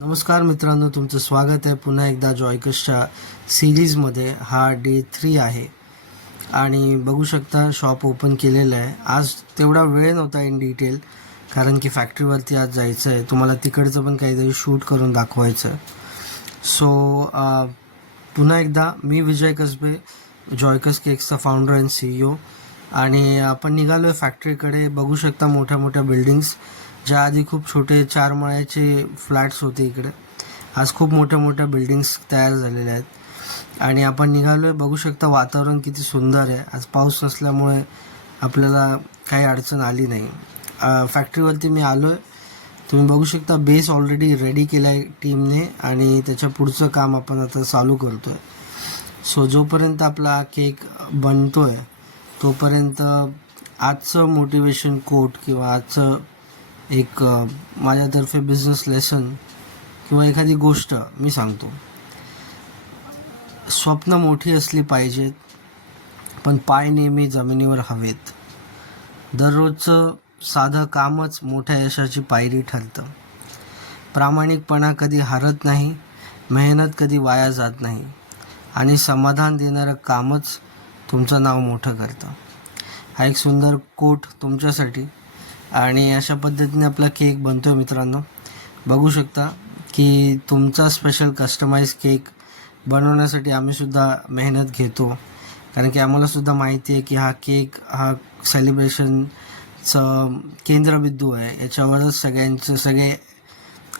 नमस्कार मित्रांनो, तुमचं स्वागत आहे पुन्हा एकदा जॉयकसच्या सिरीजमध्ये. हा डे 3 आहे आणि बघू शकता शॉप ओपन केलेलं आहे. आज तेवढा वेळ नव्हता इन डिटेल, कारण की फॅक्टरीवरती आज जायचं आहे. तुम्हाला तिकडचं पण काहीतरी शूट करून दाखवायचं आहे. सो पुन्हा एकदा मी विजय कसबे, जॉयकस केक्सचा फाउंडर अँड CEO, आणि आपण निघालो आहे फॅक्टरीकडे. बघू शकता मोठ्या मोठ्या बिल्डिंग्स, ज्या आधी खूप छोटे 4 माळ्याचे फ्लॅट्स होते इकडे, आज खूप मोठ्या मोठ्या बिल्डिंग्स तयार झालेल्या आहेत आणि आपण निघालो आहे. बघू शकता वातावरण किती सुंदर आहे. आज पाऊस नसल्यामुळे आपल्याला काही अडचण आली नाही. फॅक्टरीवरती मी आलो आहे. तुम्ही बघू शकता बेस ऑलरेडी रेडी केला आहे टीमने आणि त्याच्या पुढचं काम आपण आता चालू करतो आहे. सो जोपर्यंत आपला केक बनतो आहे तोपर्यंत आजचं मोटिवेशन कोट किंवा आजचं एक माझ्यातर्फे बिझनेस लेसन किंवा एखादी गोष्ट मी सांगतो. स्वप्न मोठी असली पाहिजेत, पण पाय नेहमी जमिनीवर हवेत. दररोजचं साधं कामच मोठ्या यशाची पायरी ठरतं. प्रामाणिकपणा कधी हारत नाही, मेहनत कधी वाया जात नाही आणि समाधान देणारं कामच तुमचं नाव मोठं करतं. हा एक सुंदर कोट तुमच्यासाठी. आणि अशा पद्धतीने आपला केक बनतो आहे मित्रांनो. बघू शकता की तुमचा स्पेशल कस्टमाइज केक बनवण्यासाठी आम्हीसुद्धा मेहनत घेतो, कारण की आम्हालासुद्धा माहिती आहे की हा केक हा सेलिब्रेशनचं केंद्रबिंदू आहे. याच्यावरच सगळे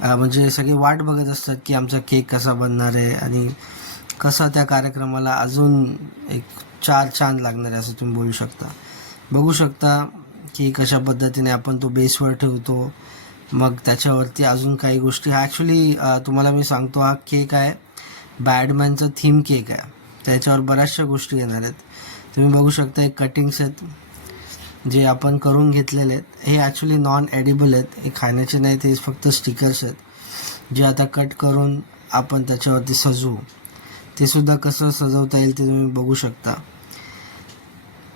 म्हणजे सगळे वाट बघत असतात की आमचा केक कसा बनणार आहे आणि कसा त्या कार्यक्रमाला अजून एक 4 चांद लागणार आहे, असं तुम्ही बोलू शकता. बघू शकता की कशा पद्धतीने आपण तो बेसवर ठेवतो, मग त्याच्यावरती अजून काही गोष्टी. हा ॲक्च्युली तुम्हाला मी सांगतो, हा केक आहे बॅडमॅनचा थीम केक आहे. त्याच्यावर बऱ्याचशा गोष्टी येणार आहेत. तुम्ही बघू शकता एक कटिंग्स आहेत जे आपण करून घेतलेले आहेत. हे ॲक्च्युली नॉन एडिबल आहेत, हे खाण्याचे नाही, ते फक्त स्टिकर्स आहेत जे आता कट करून आपण त्याच्यावरती सजवू. ते सुद्धा कसं सजवता येईल ते तुम्ही बघू शकता.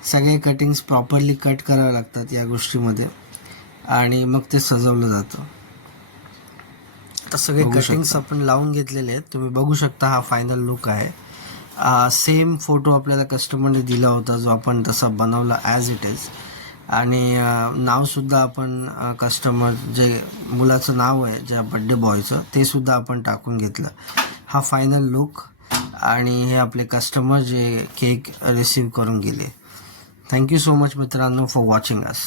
सगळे कटिंग्स प्रॉपरली कट करावे लागतात या गोष्टीमध्ये आणि मग ते सजवलं जातं. तर सगळे कटिंग्स आपण लावून घेतलेले आहेत. तुम्ही बघू शकता हा फायनल लुक आहे. सेम फोटो आपल्याला कस्टमरने दिला होता जो आपण तसा बनवला ॲज इट इज. आणि नावसुद्धा आपण कस्टमर जे मुलाचं नाव आहे ज्या बड्डे बॉयचं ते सुद्धा आपण टाकून घेतलं. हा फायनल लुक आणि हे आपले कस्टमर जे केक रिसीव करून गेले. थँक्यू सो मच मित्रांनो फॉर वॉचिंग अस.